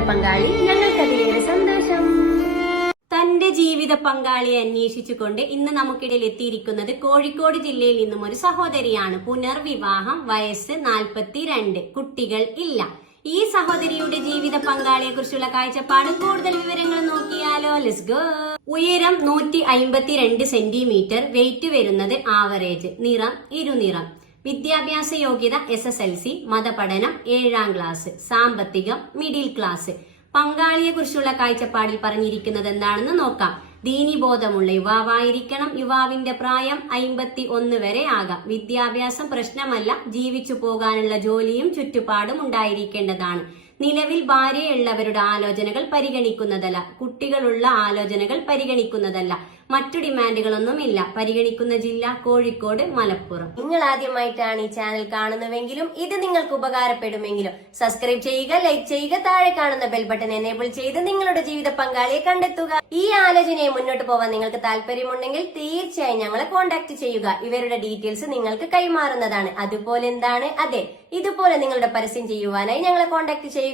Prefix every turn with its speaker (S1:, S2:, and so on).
S1: പങ്കാളി ഞങ്ങൾക്കതിലേറെ സന്തോഷം.
S2: തന്റെ ജീവിത പങ്കാളിയെ അന്വേഷിച്ചുകൊണ്ട് ഇന്ന് നമുക്കിടയിൽ എത്തിയിരിക്കുന്നത് കോഴിക്കോട് ജില്ലയിൽ നിന്നും ഒരു സഹോദരിയാണ്. പുനർവിവാഹം വയസ്സ് നാൽപ്പത്തിരണ്ട്. കുട്ടികൾ ഇല്ല. ഈ സഹോദരിയുടെ ജീവിത പങ്കാളിയെ കുറിച്ചുള്ള കാഴ്ചപ്പാടും കൂടുതൽ വിവരങ്ങൾ നോക്കിയാലോ. ലെസ് ഗോ ഉയരം നൂറ്റി അമ്പത്തിരണ്ട് സെന്റിമീറ്റർ. വെയിറ്റ് വരുന്നത് ആവറേജ് നിറം ഇരുനിറം. വിദ്യാഭ്യാസ യോഗ്യത എസ് എസ് എൽ സി മതപഠനം ഏഴാം ക്ലാസ് സാമ്പത്തികം മിഡിൽ ക്ലാസ് പങ്കാളിയെ കുറിച്ചുള്ള കാഴ്ചപ്പാടിൽ പറഞ്ഞിരിക്കുന്നത് എന്താണെന്ന് നോക്കാം. ദീനിബോധമുള്ള യുവാവായിരിക്കണം. യുവാവിന്റെ പ്രായം അയിമ്പത്തി ഒന്ന് വരെ ആകാം. വിദ്യാഭ്യാസം പ്രശ്നമല്ല. ജീവിച്ചു പോകാനുള്ള ജോലിയും ചുറ്റുപാടും ഉണ്ടായിരിക്കേണ്ടതാണ്. നിലവിൽ ഭാര്യയുള്ളവരുടെ ആലോചനകൾ പരിഗണിക്കുന്നതല്ല. കുട്ടികളുള്ള ആലോചനകൾ പരിഗണിക്കുന്നതല്ല. മറ്റു ഡിമാൻഡുകളൊന്നുമില്ല. പരിഗണിക്കുന്ന ജില്ല കോഴിക്കോട് മലപ്പുറം.
S1: നിങ്ങൾ ആദ്യമായിട്ടാണ് ഈ ചാനൽ കാണുന്നുവെങ്കിലും ഇത് നിങ്ങൾക്ക് ഉപകാരപ്പെടുമെങ്കിലും സബ്സ്ക്രൈബ് ചെയ്യുക ലൈക്ക് ചെയ്യുക താഴെ കാണുന്ന ബെൽ ബട്ടൺ എനേബിൾ ചെയ്ത് നിങ്ങളുടെ ജീവിത പങ്കാളിയെ കണ്ടെത്തുക. ഈ ആലോചനയെ മുന്നോട്ട് പോവാൻ നിങ്ങൾക്ക് താല്പര്യമുണ്ടെങ്കിൽ തീർച്ചയായും ഞങ്ങളെ കോൺടാക്ട് ചെയ്യുക. ഇവരുടെ ഡീറ്റെയിൽസ് നിങ്ങൾക്ക് കൈമാറുന്നതാണ്. അതുപോലെ എന്താണ്? അതെ ഇതുപോലെ നിങ്ങളുടെ പരസ്യം ചെയ്യുവാനായി ഞങ്ങളെ കോൺടാക്ട് ചെയ്യുക.